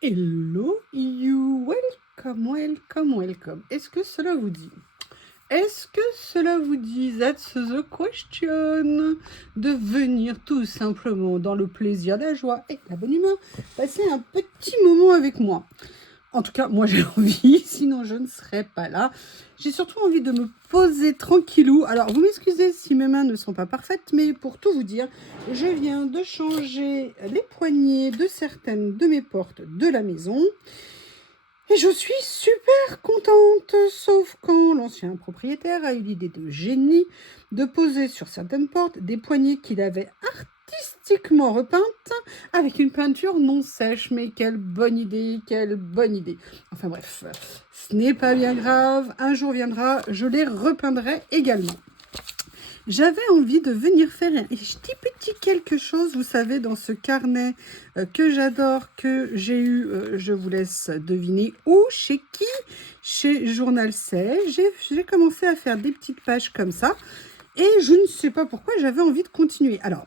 Hello you, welcome, welcome, welcome. Est-ce que cela vous dit? Est-ce que cela vous dit, that's the question, de venir tout simplement dans le plaisir, la joie et la bonne humeur, passer un petit moment avec moi? En tout cas, moi j'ai envie, sinon je ne serais pas là. J'ai surtout envie de me poser tranquillou. Alors, vous m'excusez si mes mains ne sont pas parfaites, mais pour tout vous dire, je viens de changer les poignées de certaines de mes portes de la maison. Et je suis super contente, sauf quand l'ancien propriétaire a eu l'idée de génie de poser sur certaines portes des poignées qu'il avait artistiquement repeintes avec une peinture non sèche. Mais quelle bonne idée, quelle bonne idée. Enfin bref, ce n'est pas bien grave, un jour viendra, je les repeindrai également. J'avais envie de venir faire un petit quelque chose, vous savez, dans ce carnet que j'adore, que j'ai eu, je vous laisse deviner où, chez qui, chez Journal C. J'ai commencé à faire des petites pages comme ça, et je ne sais pas pourquoi j'avais envie de continuer. Alors,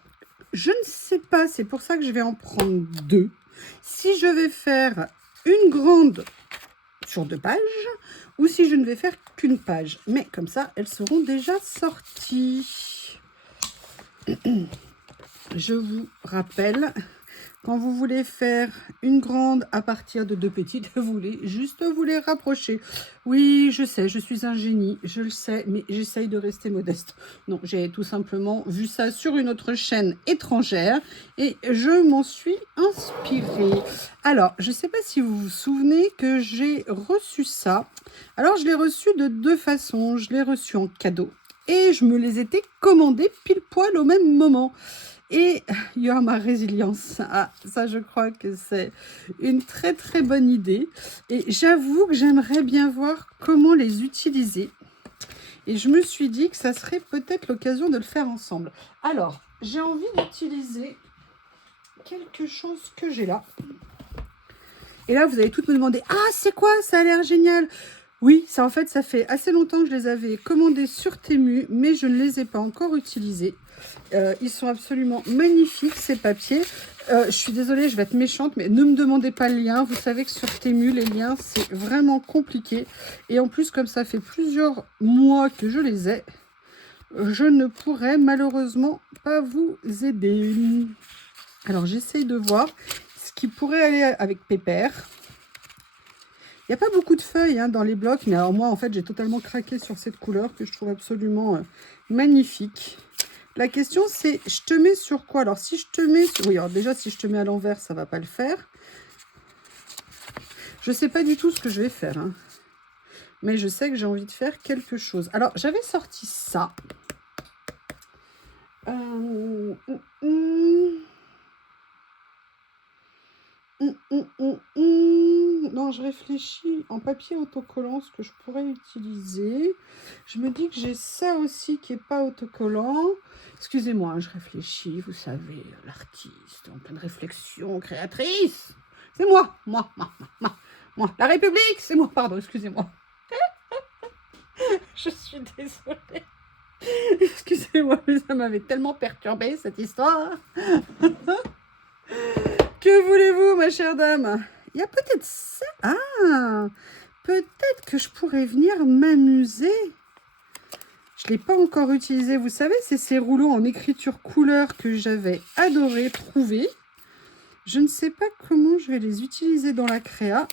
je ne sais pas, c'est pour ça que je vais en prendre deux. Si je vais faire une grande sur 2 pages, ou si je ne vais faire qu'une page. Mais comme ça, elles seront déjà sorties. Je vous rappelle, quand vous voulez faire une grande à partir de 2 petites, vous voulez juste vous les rapprocher. Oui, je sais, je suis un génie, je le sais, mais j'essaye de rester modeste. Non, j'ai tout simplement vu ça sur une autre chaîne étrangère et je m'en suis inspirée. Alors, je ne sais pas si vous vous souvenez que j'ai reçu ça. Alors, je l'ai reçu de 2 façons. Je l'ai reçu en cadeau et je me les étais commandés pile poil au même moment. Et il y a ma résilience. Ah, ça, je crois que c'est une très, très bonne idée. Et j'avoue que j'aimerais bien voir comment les utiliser. Et je me suis dit que ça serait peut-être l'occasion de le faire ensemble. Alors, j'ai envie d'utiliser quelque chose que j'ai là. Et là, vous allez toutes me demander « Ah, c'est quoi? Ça a l'air génial !» Oui, ça en fait, ça fait assez longtemps que je les avais commandés sur Temu, mais je ne les ai pas encore utilisés. Ils sont absolument magnifiques, ces papiers. Je suis désolée, je vais être méchante, mais ne me demandez pas le lien. Vous savez que sur Temu, les liens, c'est vraiment compliqué. Et en plus, comme ça fait plusieurs mois que je les ai, je ne pourrai malheureusement pas vous aider. Alors, j'essaye de voir ce qui pourrait aller avec Pépère. Il n'y a pas beaucoup de feuilles dans les blocs, mais alors moi, en fait, j'ai totalement craqué sur cette couleur que je trouve absolument magnifique. La question, c'est, je te mets sur quoi? Alors, si je te mets... Oui, alors déjà, si je te mets à l'envers, ça ne va pas le faire. Je ne sais pas du tout ce que je vais faire. Mais je sais que j'ai envie de faire quelque chose. Alors, j'avais sorti ça. Non, je réfléchis en papier autocollant ce que je pourrais utiliser. Je me dis que j'ai ça aussi qui n'est pas autocollant. Excusez-moi, je réfléchis, vous savez, l'artiste en pleine réflexion créatrice. C'est moi. La République, c'est moi, pardon, excusez-moi. Je suis désolée. Excusez-moi, mais ça m'avait tellement perturbée cette histoire. Que voulez-vous, ma chère dame? Il y a peut-être ça. Ah, peut-être que je pourrais venir m'amuser. Je ne l'ai pas encore utilisé. Vous savez, c'est ces rouleaux en écriture couleur que j'avais adoré trouver. Je ne sais pas comment je vais les utiliser dans la créa.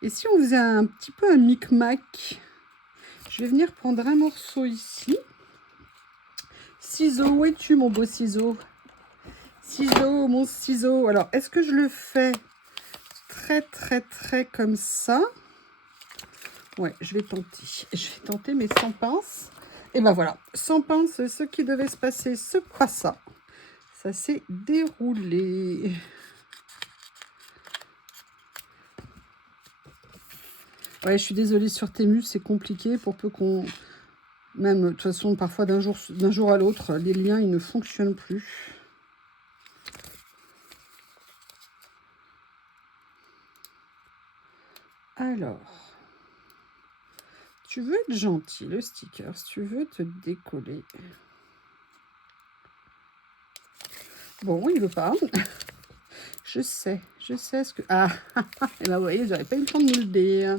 Et si on faisait un petit peu un micmac? Je vais venir prendre un morceau ici. Ciseau, où es-tu, mon beau ciseau? Ciseau, mon ciseau. Alors, est-ce que je le fais très comme ça? Ouais, je vais tenter. Je vais tenter, mais sans pince. Et ben voilà, sans pince, ce qui devait se passer se passa. Ça s'est déroulé. Ouais, je suis désolée, sur Temu, c'est compliqué pour peu qu'on... Même, de toute façon, parfois d'un jour à l'autre, les liens, ils ne fonctionnent plus. Alors, tu veux être gentil, le sticker, si tu veux te décoller. Bon, il veut pas. Je sais ce que... Ah, et ben vous voyez, j'aurais pas eu le temps de me le dire.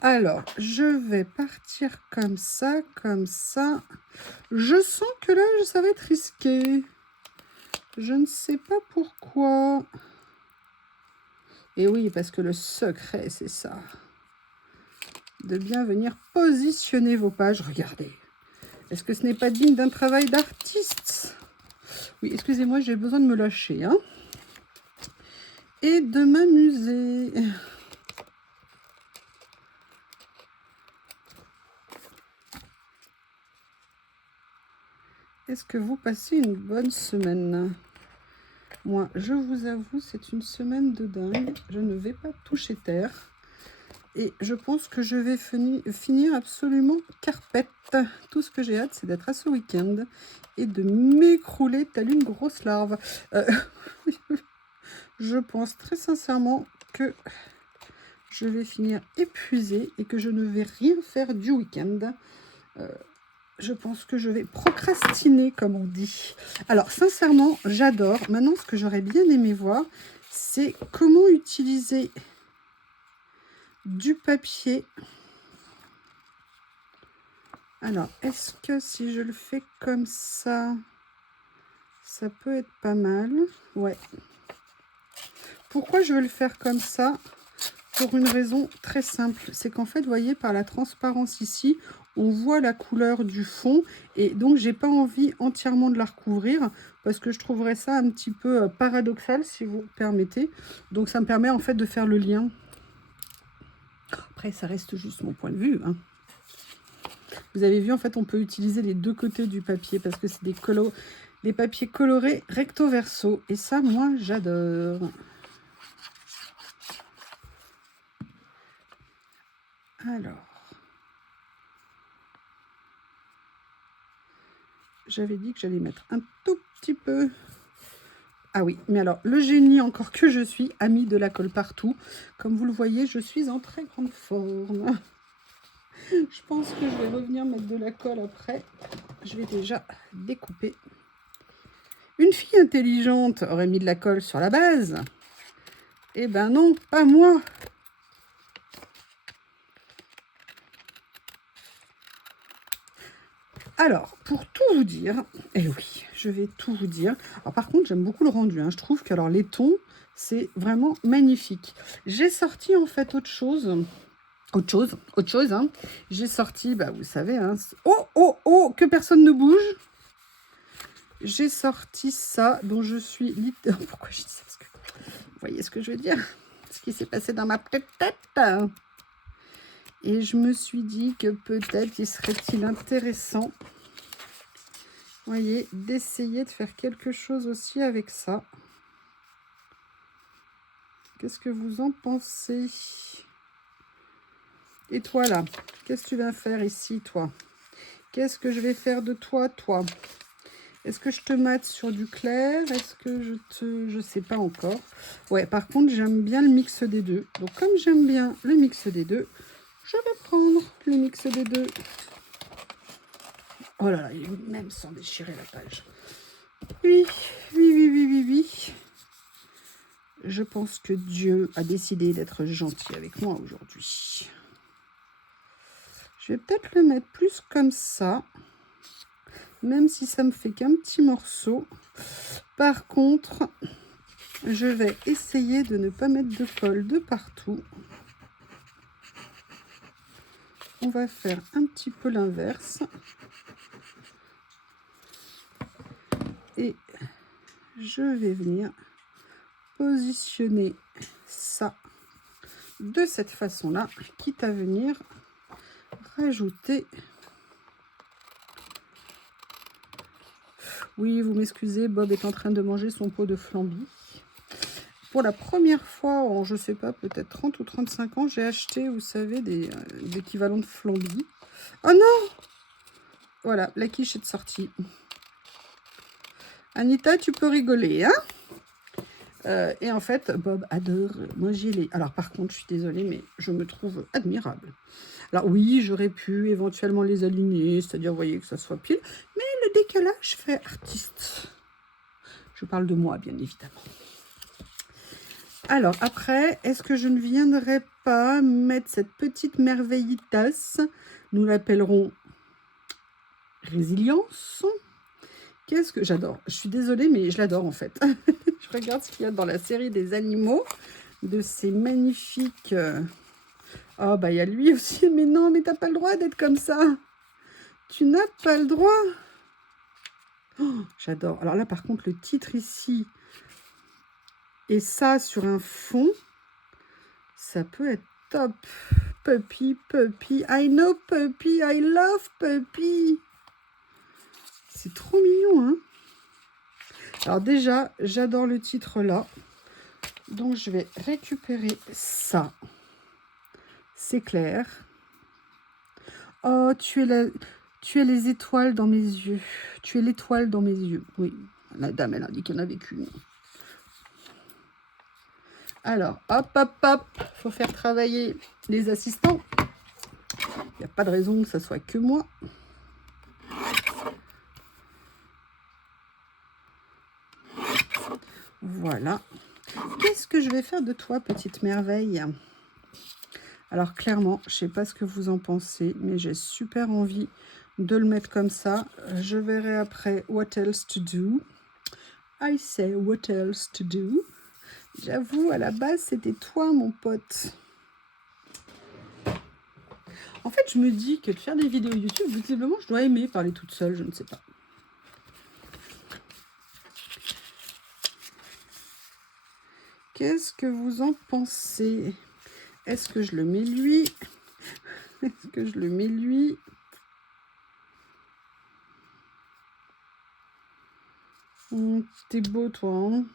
Alors, je vais partir comme ça, comme ça. Je sens que là, ça va être risqué. Je ne sais pas pourquoi. Et oui, parce que le secret, c'est ça. De bien venir positionner vos pages. Regardez. Est-ce que ce n'est pas digne d'un travail d'artiste? Oui, excusez-moi, j'ai besoin de me lâcher, hein, et de m'amuser. Est-ce que vous passez une bonne semaine? Moi, je vous avoue, c'est une semaine de dingue. Je ne vais pas toucher terre. Et je pense que je vais finir absolument carpette. Tout ce que j'ai hâte, c'est d'être à ce week-end et de m'écrouler telle une grosse larve. Je pense très sincèrement que je vais finir épuisée et que je ne vais rien faire du week-end. Je pense que je vais procrastiner, comme on dit. Alors, sincèrement, j'adore. Maintenant, ce que j'aurais bien aimé voir, c'est comment utiliser du papier. Alors, est-ce que si je le fais comme ça, ça peut être pas mal? Ouais. Pourquoi je veux le faire comme ça? Pour une raison très simple. C'est qu'en fait, vous voyez, par la transparence ici, on voit la couleur du fond. Et donc, j'ai pas envie entièrement de la recouvrir parce que je trouverais ça un petit peu paradoxal, si vous le permettez. Donc, ça me permet en fait de faire le lien. Après, ça reste juste mon point de vue, hein. Vous avez vu, en fait, on peut utiliser les deux côtés du papier parce que c'est des papiers colorés recto verso. Et ça, moi, j'adore. Alors, j'avais dit que j'allais mettre un tout petit peu. Ah oui, mais alors, le génie encore que je suis, a mis de la colle partout. Comme vous le voyez, je suis en très grande forme. Je pense que je vais revenir mettre de la colle après. Je vais déjà découper. Une fille intelligente aurait mis de la colle sur la base. Eh ben non, pas moi. Alors, pour tout vous dire, eh oui, je vais tout vous dire. Alors, par contre, j'aime beaucoup le rendu, hein. Je trouve que alors, les tons, c'est vraiment magnifique. J'ai sorti en fait autre chose, hein. J'ai sorti, bah, vous savez, hein, oh, que personne ne bouge. J'ai sorti ça, dont je suis littéralement... Pourquoi je dis ça? Parce que vous voyez ce que je veux dire? Ce qui s'est passé dans ma petite tête. Et je me suis dit que peut-être il serait-il intéressant, vous voyez, d'essayer de faire quelque chose aussi avec ça. Qu'est-ce que vous en pensez? Et toi là, qu'est-ce que tu vas faire ici, toi? Qu'est-ce que je vais faire de toi, toi? Est-ce que je te mate sur du clair? Est-ce que je sais pas encore. Ouais, par contre, j'aime bien le mix des deux. Donc, comme j'aime bien le mix des deux, je vais prendre le mix des deux. Oh là là, il est même sans déchirer la page. Oui. Je pense que Dieu a décidé d'être gentil avec moi aujourd'hui. Je vais peut-être le mettre plus comme ça, même si ça me fait qu'un petit morceau. Par contre, je vais essayer de ne pas mettre de colle de partout. On va faire un petit peu l'inverse. Et je vais venir positionner ça de cette façon-là, quitte à venir rajouter... Oui, vous m'excusez, Bob est en train de manger son pot de flamby. Pour la première fois en, je sais pas, peut-être 30 ou 35 ans, j'ai acheté, vous savez, des équivalents de flamby. Oh non! Voilà, la quiche est sortie. Anita, tu peux rigoler, hein? Et en fait, Bob adore manger les... Alors, par contre, je suis désolée, mais je me trouve admirable. Alors, oui, j'aurais pu éventuellement les aligner, c'est-à-dire, vous voyez, que ça soit pile. Mais le décalage fait artiste. Je parle de moi, bien évidemment. Alors, après, est-ce que je ne viendrai pas mettre cette petite merveillitas? Nous l'appellerons Résilience. Qu'est-ce que j'adore? Je suis désolée, mais je l'adore en fait. Je regarde ce qu'il y a dans la série des animaux, de ces magnifiques... Oh, bah il y a lui aussi. Mais non, mais t'as pas le droit d'être comme ça. Tu n'as pas le droit. Oh, j'adore. Alors là, par contre, le titre ici, et ça sur un fond, ça peut être top. Puppy, puppy, I know puppy, I love puppy. C'est trop mignon, hein. Alors déjà, j'adore le titre là. Donc, je vais récupérer ça. C'est clair. Oh, tu es les étoiles dans mes yeux. Tu es l'étoile dans mes yeux. Oui, la dame, elle a dit qu'il n'y en avait qu'une. Alors, hop, hop, hop. Il faut faire travailler les assistants. Il n'y a pas de raison que ça soit que moi. Voilà. Qu'est-ce que je vais faire de toi, petite merveille? Alors, clairement, je ne sais pas ce que vous en pensez, mais j'ai super envie de le mettre comme ça. Je verrai après what else to do. I say what else to do. J'avoue, à la base, c'était toi, mon pote. En fait, je me dis que de faire des vidéos YouTube, visiblement, je dois aimer parler toute seule, je ne sais pas. Qu'est-ce que vous en pensez? Est-ce que je le mets lui? Est-ce que je le mets lui? T'es beau, toi, hein?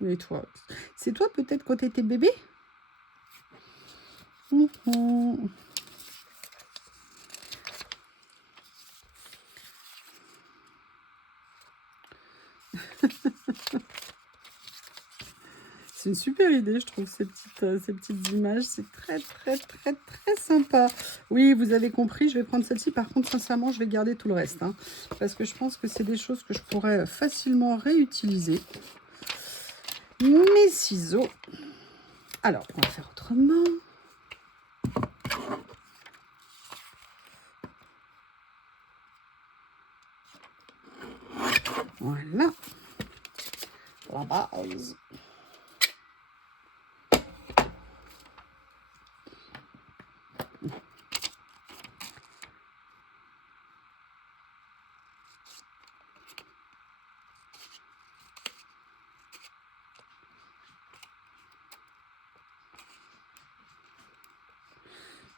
Mais toi, c'est toi peut-être quand t'étais bébé? C'est une super idée, je trouve, ces petites images. C'est très, très, très, très sympa. Oui, vous avez compris, je vais prendre celle-ci. Par contre, sincèrement, je vais garder tout le reste. Hein, parce que je pense que c'est des choses que je pourrais facilement réutiliser. Mes ciseaux. Alors, on va faire autrement. Voilà. La base.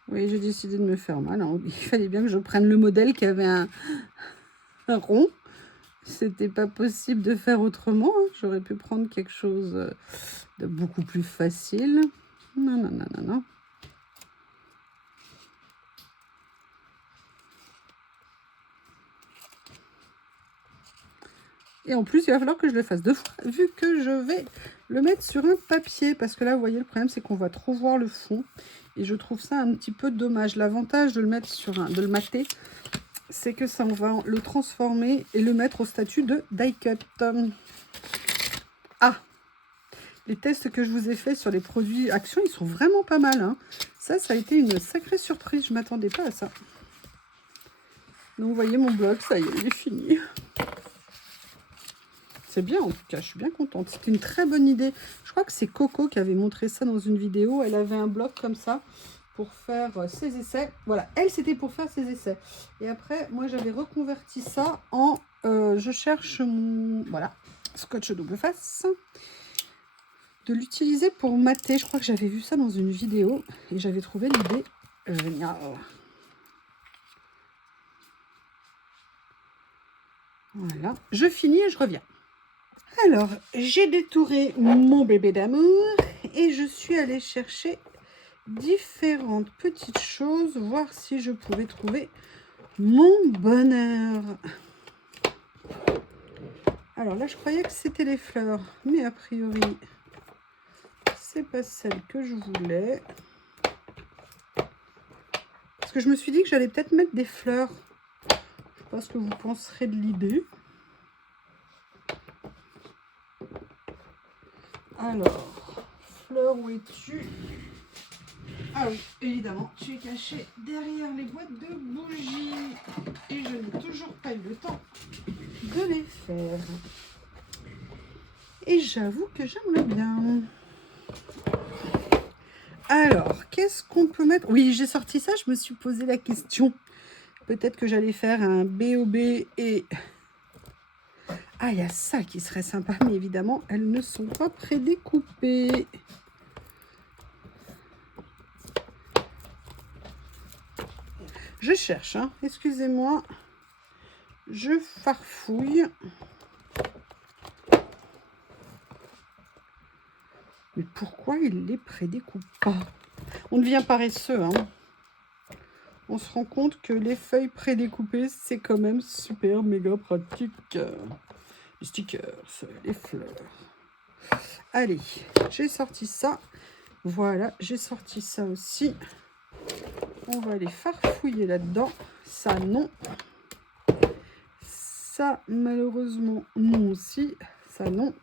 Oui, j'ai décidé de me faire mal. Hein. Il fallait bien que je prenne le modèle qui avait un rond. C'était pas possible de faire autrement. Hein. J'aurais pu prendre quelque chose de beaucoup plus facile. Non, non, non, non, non. Et en plus, il va falloir que je le fasse 2 fois, vu que je vais le mettre sur un papier. Parce que là, vous voyez, le problème, c'est qu'on va trop voir le fond. Et je trouve ça un petit peu dommage. L'avantage de le mettre sur de le mater, c'est que ça, on va le transformer et le mettre au statut de die cut. Ah, les tests que je vous ai fait sur les produits Action, ils sont vraiment pas mal. Hein. Ça a été une sacrée surprise. Je ne m'attendais pas à ça. Donc, vous voyez, mon blog, ça y est, il est fini. C'est bien, en tout cas, je suis bien contente. C'était une très bonne idée. Je crois que c'est Coco qui avait montré ça dans une vidéo. Elle avait un blog comme ça pour faire ses essais. Voilà, elle, c'était pour faire ses essais. Et après, moi, j'avais reconverti ça en... je cherche mon... Voilà, scotch double face. De l'utiliser pour mater. Je crois que j'avais vu ça dans une vidéo. Et j'avais trouvé l'idée géniale. Voilà, je finis et je reviens. Alors, j'ai détouré mon bébé d'amour et je suis allée chercher différentes petites choses, voir si je pouvais trouver mon bonheur. Alors là, je croyais que c'était les fleurs, mais a priori, c'est pas celle que je voulais. Parce que je me suis dit que j'allais peut-être mettre des fleurs. Je sais pas ce que vous penserez de l'idée. Alors, Alors, où es-tu? Ah oui, évidemment, tu es caché derrière les boîtes de bougies. Et je n'ai toujours pas eu le temps de les faire. Et j'avoue que j'aimerais bien. Alors, qu'est-ce qu'on peut mettre? Oui, j'ai sorti ça, je me suis posé la question. Peut-être que j'allais faire un BOB et... Ah, il y a ça qui serait sympa, mais évidemment, elles ne sont pas prédécoupées. Je cherche, hein. Excusez-moi. Je farfouille. Mais pourquoi il les prédécoupe pas? On devient paresseux, hein. On se rend compte que les feuilles prédécoupées, c'est quand même super méga pratique. Les stickers, les fleurs. Allez, j'ai sorti ça. Voilà, j'ai sorti ça aussi. On va aller farfouiller là-dedans. Ça, non. Ça, malheureusement, non aussi. Ça, non.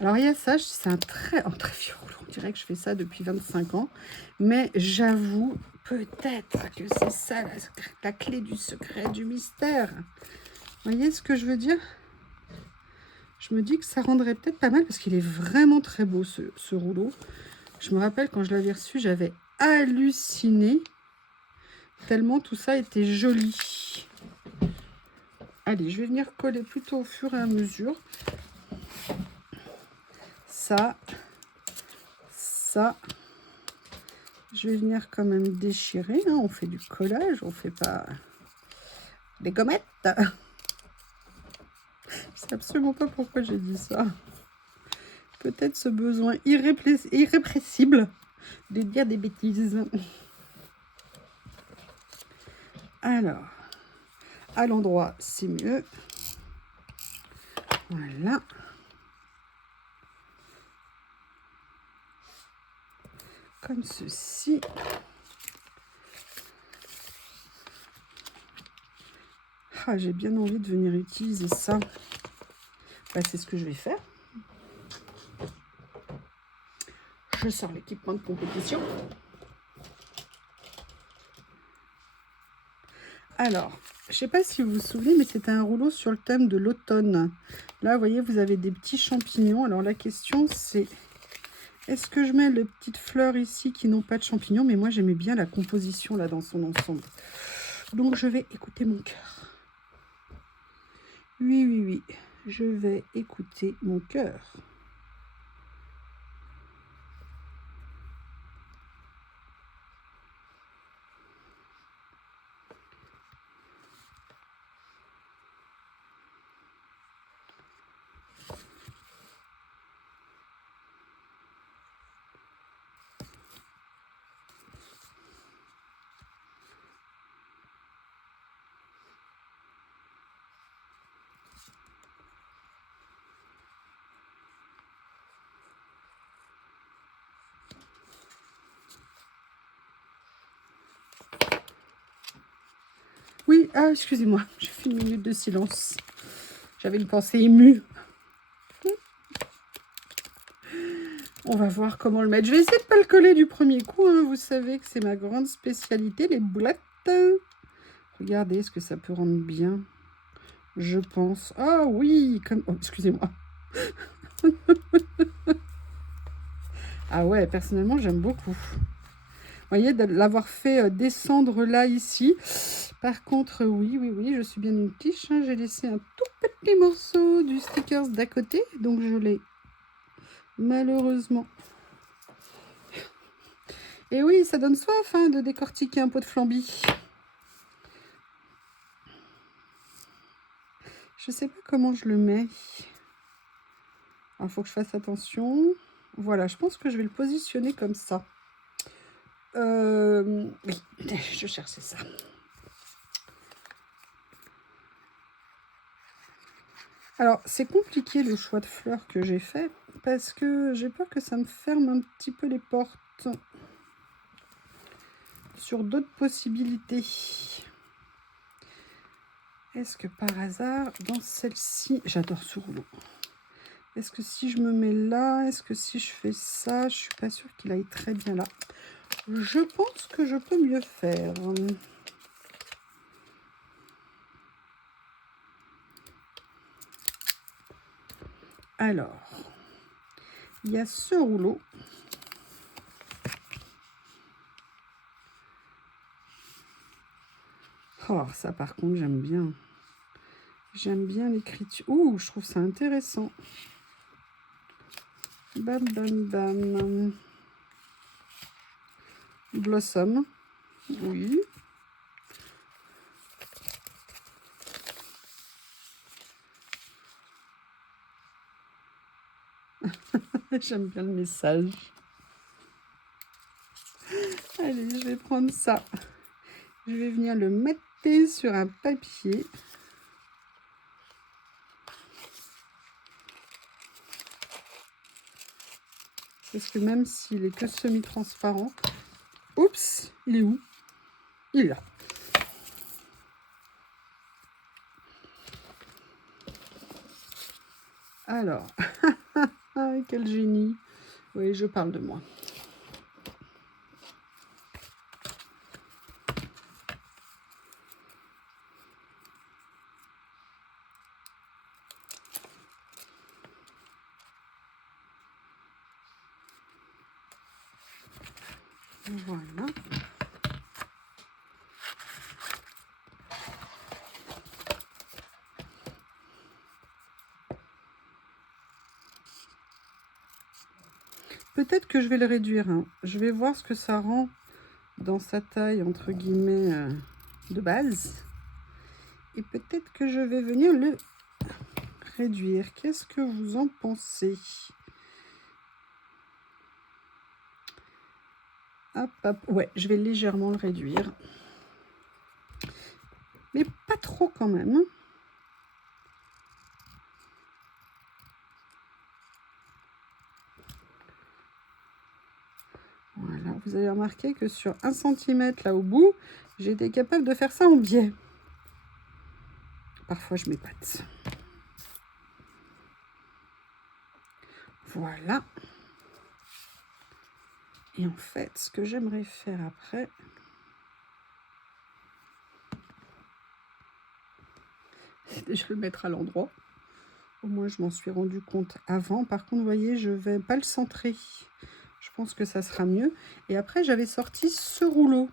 Alors, il y a ça. C'est un très vieux rouleau. On dirait que je fais ça depuis 25 ans. Mais j'avoue, peut-être que c'est ça la clé du secret, du mystère. Vous voyez ce que je veux dire? Je me dis que ça rendrait peut-être pas mal parce qu'il est vraiment très beau, ce rouleau. Je me rappelle quand je l'avais reçu, j'avais halluciné. Tellement tout ça était joli. Allez, je vais venir coller plutôt au fur et à mesure. Ça. Je vais venir quand même déchirer. Hein. On fait du collage, on fait pas des gommettes. Je sais absolument pas pourquoi j'ai dit ça. Peut-être ce besoin irrépressible de dire des bêtises. Alors, à l'endroit, c'est mieux. Voilà. Comme ceci. Ah, j'ai bien envie de venir utiliser ça. Bah, c'est ce que je vais faire. Je sors l'équipement de compétition. Alors, je ne sais pas si vous vous souvenez, mais c'était un rouleau sur le thème de l'automne. Là, vous voyez, vous avez des petits champignons. Alors, la question, c'est... Est-ce que je mets les petites fleurs ici qui n'ont pas de champignons? Mais moi, j'aimais bien la composition là dans son ensemble. Donc, je vais écouter mon cœur. Oui, oui, oui. Je vais écouter mon cœur. Oui, ah, excusez-moi, j'ai fait une minute de silence. J'avais une pensée émue. On va voir comment le mettre. Je vais essayer de ne pas le coller du premier coup. Hein. Vous savez que c'est ma grande spécialité, les boulettes. Regardez ce que ça peut rendre bien. Je pense. Ah oui, comme... Oh, excusez-moi. Ah ouais, personnellement, j'aime beaucoup. Vous voyez, de l'avoir fait descendre là, ici. Par contre, oui, oui, oui, je suis bien une quiche. Hein. J'ai laissé un tout petit morceau du stickers d'à côté. Donc, je l'ai malheureusement. Et oui, ça donne soif hein, de décortiquer un pot de flamby. Je sais pas comment je le mets. Il faut que je fasse attention. Voilà, je pense que je vais le positionner comme ça. Oui, je cherchais ça. Alors, c'est compliqué le choix de fleurs que j'ai fait parce que j'ai peur que ça me ferme un petit peu les portes sur d'autres possibilités. Est-ce que par hasard, dans celle-ci, j'adore ce rouleau. Est-ce que si je me mets là, est-ce que si je fais ça, je suis pas sûre qu'il aille très bien là. Je pense que je peux mieux faire. Alors, il y a ce rouleau. Oh, ça par contre, j'aime bien. J'aime bien l'écriture. Ouh, je trouve ça intéressant. Bam, bam, bam. Blossom. Oui. J'aime bien le message. Allez, je vais prendre ça. Je vais venir le mettre sur un papier. Parce que même s'il est que semi-transparent... Oups, il est où? Il est là. Alors, quel génie. Oui, je parle de moi. Voilà. Peut-être que je vais le réduire. Hein. Je vais voir ce que ça rend dans sa taille, entre guillemets, de base. Et peut-être que je vais venir le réduire. Qu'est-ce que vous en pensez? Hop, hop. Ouais, je vais légèrement le réduire. Mais pas trop quand même. Voilà, vous avez remarqué que sur 1 cm là au bout, j'ai été capable de faire ça en biais. Parfois, je m'épate. Voilà. Et en fait, ce que j'aimerais faire après... c'est déjà le mettre à l'endroit. Au moins, je m'en suis rendu compte avant. Par contre, vous voyez, je ne vais pas le centrer. Je pense que ça sera mieux. Et après, j'avais sorti ce rouleau.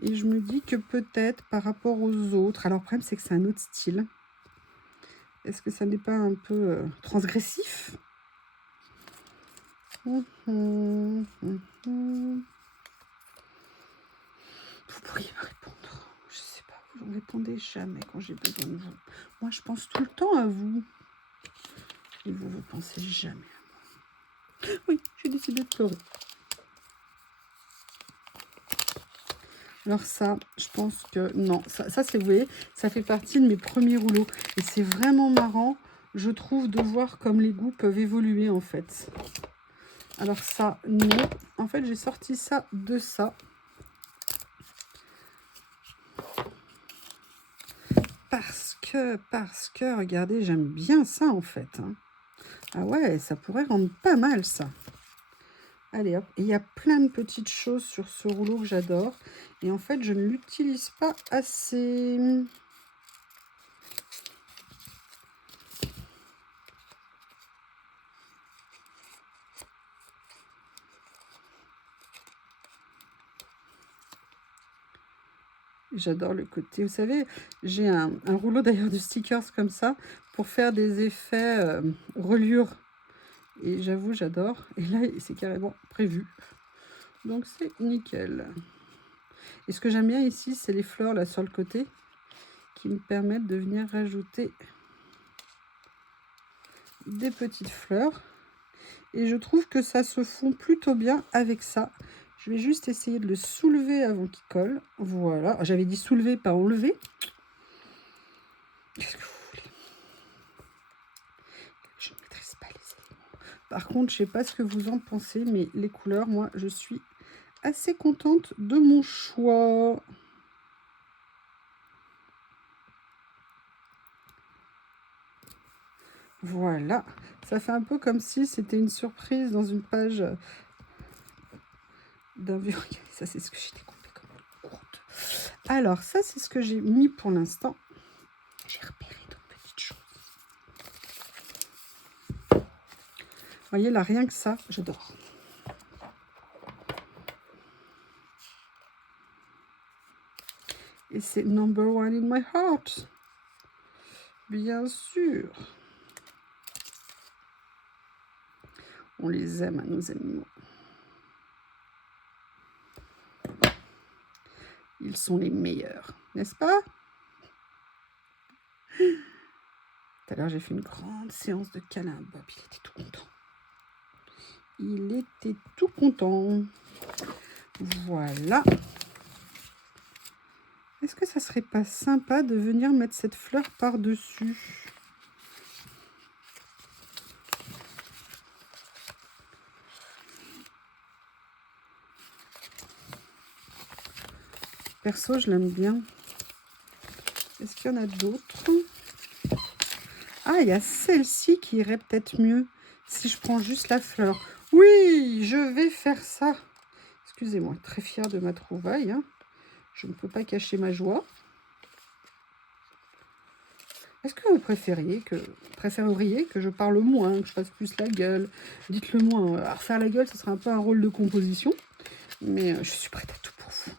Et je me dis que peut-être par rapport aux autres... Alors, le problème, c'est que c'est un autre style. Est-ce que ça n'est pas un peu transgressif? Vous pourriez me répondre. Je sais pas, vous ne répondez jamais quand j'ai besoin de vous. Moi, je pense tout le temps à vous. Et vous, vous pensez jamais à moi. Oui, j'ai décidé de pleurer. Alors ça, je pense que... Non, ça c'est, vous voyez, ça fait partie de mes premiers rouleaux. Et c'est vraiment marrant, je trouve, de voir comme les goûts peuvent évoluer, en fait. Alors ça, non. En fait, j'ai sorti ça de ça. Parce que, regardez, j'aime bien ça, en fait. Hein. Ah ouais, ça pourrait rendre pas mal, ça. Allez, hop. Et il y a plein de petites choses sur ce rouleau que j'adore. Et en fait, je ne l'utilise pas assez. J'adore le côté. Vous savez, j'ai un rouleau d'ailleurs de stickers comme ça pour faire des effets reliure. Et j'avoue, j'adore. Et là, c'est carrément prévu. Donc, c'est nickel. Et ce que j'aime bien ici, c'est les fleurs là sur le côté qui me permettent de venir rajouter des petites fleurs. Et je trouve que ça se fond plutôt bien avec ça. Je vais juste essayer de le soulever avant qu'il colle. Voilà. J'avais dit soulever, pas enlever. Qu'est-ce que vous voulez? Je ne maîtrise pas les éléments. Par contre, je ne sais pas ce que vous en pensez, mais les couleurs, moi, je suis assez contente de mon choix. Voilà. Ça fait un peu comme si c'était une surprise dans une page d'un vieux... Ça, c'est ce que j'ai découpé comme courte. Alors, ça, c'est ce que j'ai mis pour l'instant. J'ai repéré d'autres petites choses. Vous voyez, là, rien que ça, j'adore. Et c'est number one in my heart. Bien sûr. On les aime, hein, nos animaux. Ils sont les meilleurs, n'est-ce pas? Tout à l'heure, j'ai fait une grande séance de câlins. Bob, il était tout content. Il était tout content. Voilà. Est-ce que ça serait pas sympa de venir mettre cette fleur par-dessus? Perso, je l'aime bien. Est-ce qu'il y en a d'autres? Ah, il y a celle-ci qui irait peut-être mieux si je prends juste la fleur. Oui, je vais faire ça. Excusez-moi, très fière de ma trouvaille, hein. Je ne peux pas cacher ma joie. Est-ce que vous préfériez que je parle moins, que je fasse plus la gueule? Dites-le moi. Alors, faire la gueule, ce serait un peu un rôle de composition. Mais je suis prête à tout pour vous.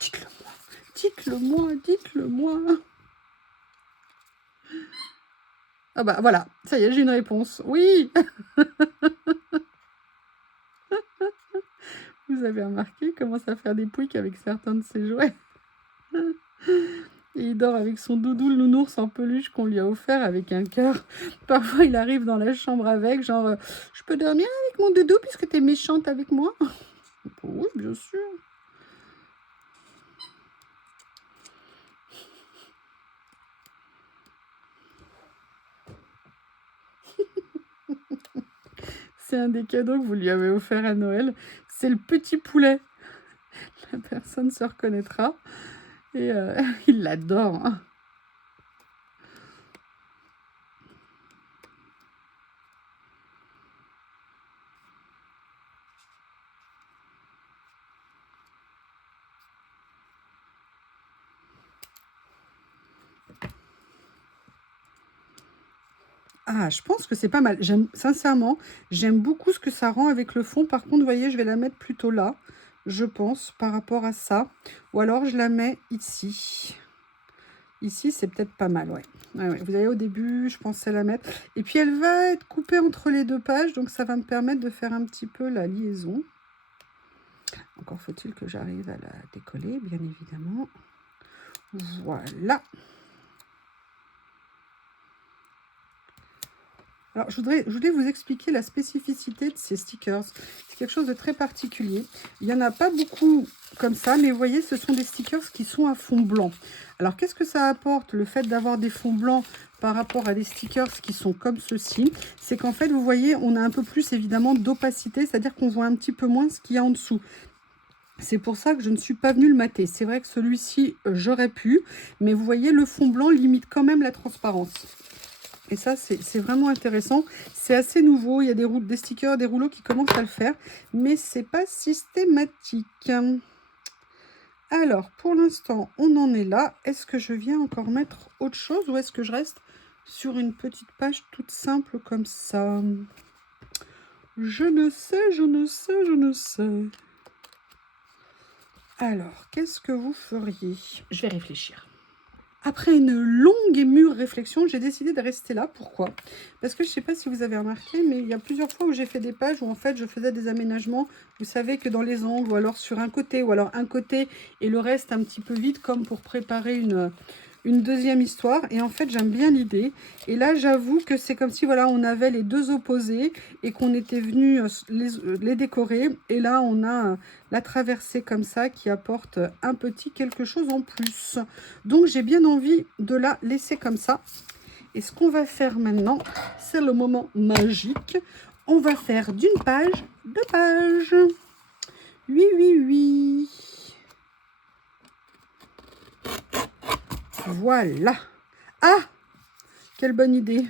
Dites-le moi. Dites-le moi. Dites-le moi. Ah bah voilà, ça y est, j'ai une réponse. Oui. Vous avez remarqué, il commence à faire des pouics avec certains de ses jouets. Et il dort avec son doudou, le nounours en peluche qu'on lui a offert avec un cœur. Parfois, il arrive dans la chambre avec, genre, je peux dormir avec mon doudou puisque t'es méchante avec moi? Oui, bien sûr. C'est un des cadeaux que vous lui avez offert à Noël. C'est le petit poulet. La personne se reconnaîtra. Et il l'adore, hein. Ah, je pense que c'est pas mal. Sincèrement, j'aime beaucoup ce que ça rend avec le fond. Par contre, vous voyez, je vais la mettre plutôt là, je pense, par rapport à ça. Ou alors, je la mets ici. Ici, c'est peut-être pas mal, ouais. Ouais. Vous voyez, au début, je pensais la mettre. Et puis, elle va être coupée entre les deux pages, donc ça va me permettre de faire un petit peu la liaison. Encore faut-il que j'arrive à la décoller, bien évidemment. Voilà. Alors, je voulais vous expliquer la spécificité de ces stickers. C'est quelque chose de très particulier. Il n'y en a pas beaucoup comme ça, mais vous voyez, ce sont des stickers qui sont à fond blanc. Alors, qu'est-ce que ça apporte, le fait d'avoir des fonds blancs par rapport à des stickers qui sont comme ceci? C'est qu'en fait, vous voyez, on a un peu plus, évidemment, d'opacité, c'est-à-dire qu'on voit un petit peu moins ce qu'il y a en dessous. C'est pour ça que je ne suis pas venue le mater. C'est vrai que celui-ci, j'aurais pu, mais vous voyez, le fond blanc limite quand même la transparence. Et ça, c'est vraiment intéressant. C'est assez nouveau. Il y a des stickers, des rouleaux qui commencent à le faire. Mais c'est pas systématique. Alors, pour l'instant, on en est là. Est-ce que je viens encore mettre autre chose ou est-ce que je reste sur une petite page toute simple comme ça? Je ne sais, je ne sais, je ne sais. Alors, qu'est-ce que vous feriez? Je vais réfléchir. Après une longue et mûre réflexion, j'ai décidé de rester là. Pourquoi? Parce que je ne sais pas si vous avez remarqué, mais il y a plusieurs fois où j'ai fait des pages où en fait je faisais des aménagements. Vous savez que dans les angles, ou alors sur un côté, ou alors un côté et le reste un petit peu vide, comme pour préparer une deuxième histoire. Et en fait, j'aime bien l'idée. Et là, j'avoue que c'est comme si voilà, on avait les deux opposés et qu'on était venu les décorer. Et là, on a la traversée comme ça qui apporte un petit quelque chose en plus. Donc, j'ai bien envie de la laisser comme ça. Et ce qu'on va faire maintenant, c'est le moment magique. On va faire d'une page, deux pages. Oui, oui, oui. Voilà. Ah, Quelle bonne idée.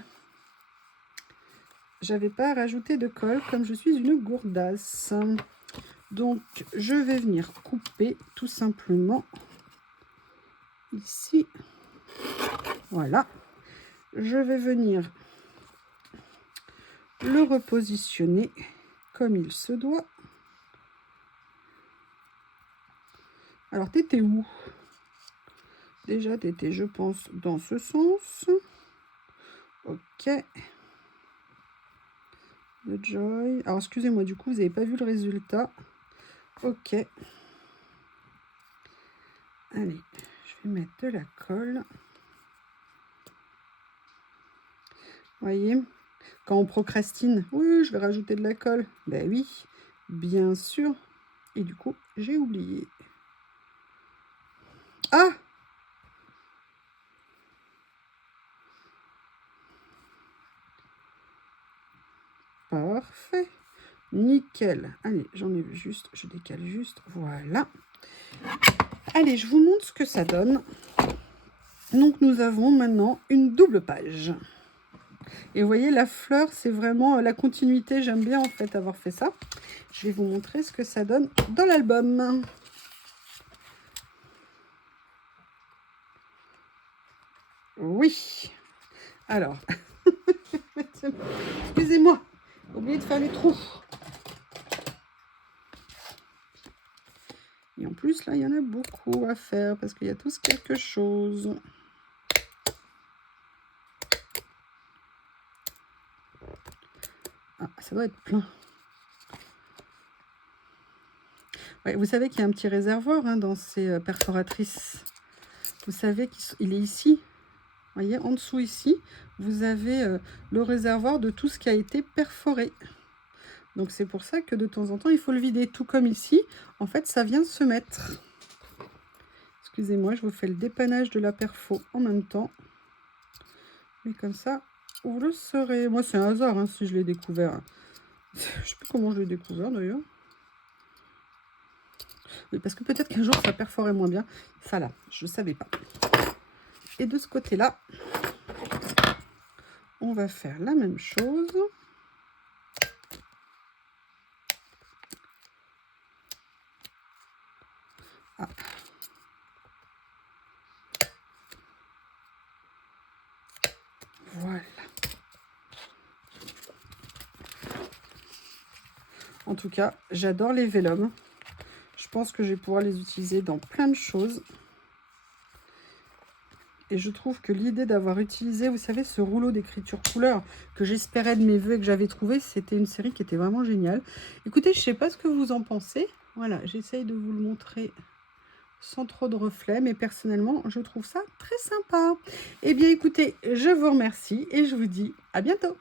J'avais pas rajouté de colle comme je suis une gourdasse. Donc, je vais venir couper tout simplement ici. Voilà. Je vais venir le repositionner comme il se doit. Alors, t'étais où? Déjà, t'étais, je pense, dans ce sens. Ok. The Joy. Alors, excusez-moi, du coup, vous n'avez pas vu le résultat. Ok. Allez, je vais mettre de la colle. Voyez, quand on procrastine, oui, je vais rajouter de la colle. Ben oui, bien sûr. Et du coup, j'ai oublié. Ah! Parfait. Nickel. Allez, j'en ai vu juste, je décale juste. Voilà. Allez, je vous montre ce que ça donne. Donc, nous avons maintenant une double page. Et vous voyez, la fleur, c'est vraiment la continuité. J'aime bien, en fait, avoir fait ça. Je vais vous montrer ce que ça donne dans l'album. Oui. Alors, excusez-moi, oublié de faire les trous. Et en plus, là, il y en a beaucoup à faire parce qu'il y a tous quelque chose. Ah, ça doit être plein. Ouais, vous savez qu'il y a un petit réservoir dans ces perforatrices. Vous savez qu'il est ici. Vous voyez, en dessous ici, vous avez le réservoir de tout ce qui a été perforé. Donc, c'est pour ça que de temps en temps, il faut le vider. Tout comme ici, en fait, ça vient se mettre. Excusez-moi, je vous fais le dépannage de la perfo en même temps. Mais comme ça, vous le saurez. Moi, c'est un hasard si je l'ai découvert. Je ne sais plus comment je l'ai découvert d'ailleurs. Oui, parce que peut-être qu'un jour, ça perforait moins bien. Ça là, je ne savais pas. Et de ce côté-là, on va faire la même chose. Ah. Voilà. En tout cas, j'adore les vélums. Je pense que je vais pouvoir les utiliser dans plein de choses. Et je trouve que l'idée d'avoir utilisé, vous savez, ce rouleau d'écriture couleur que j'espérais de mes voeux et que j'avais trouvé, c'était une série qui était vraiment géniale. Écoutez, je ne sais pas ce que vous en pensez. Voilà, j'essaye de vous le montrer sans trop de reflets, mais personnellement, je trouve ça très sympa. Eh bien, écoutez, je vous remercie et je vous dis à bientôt.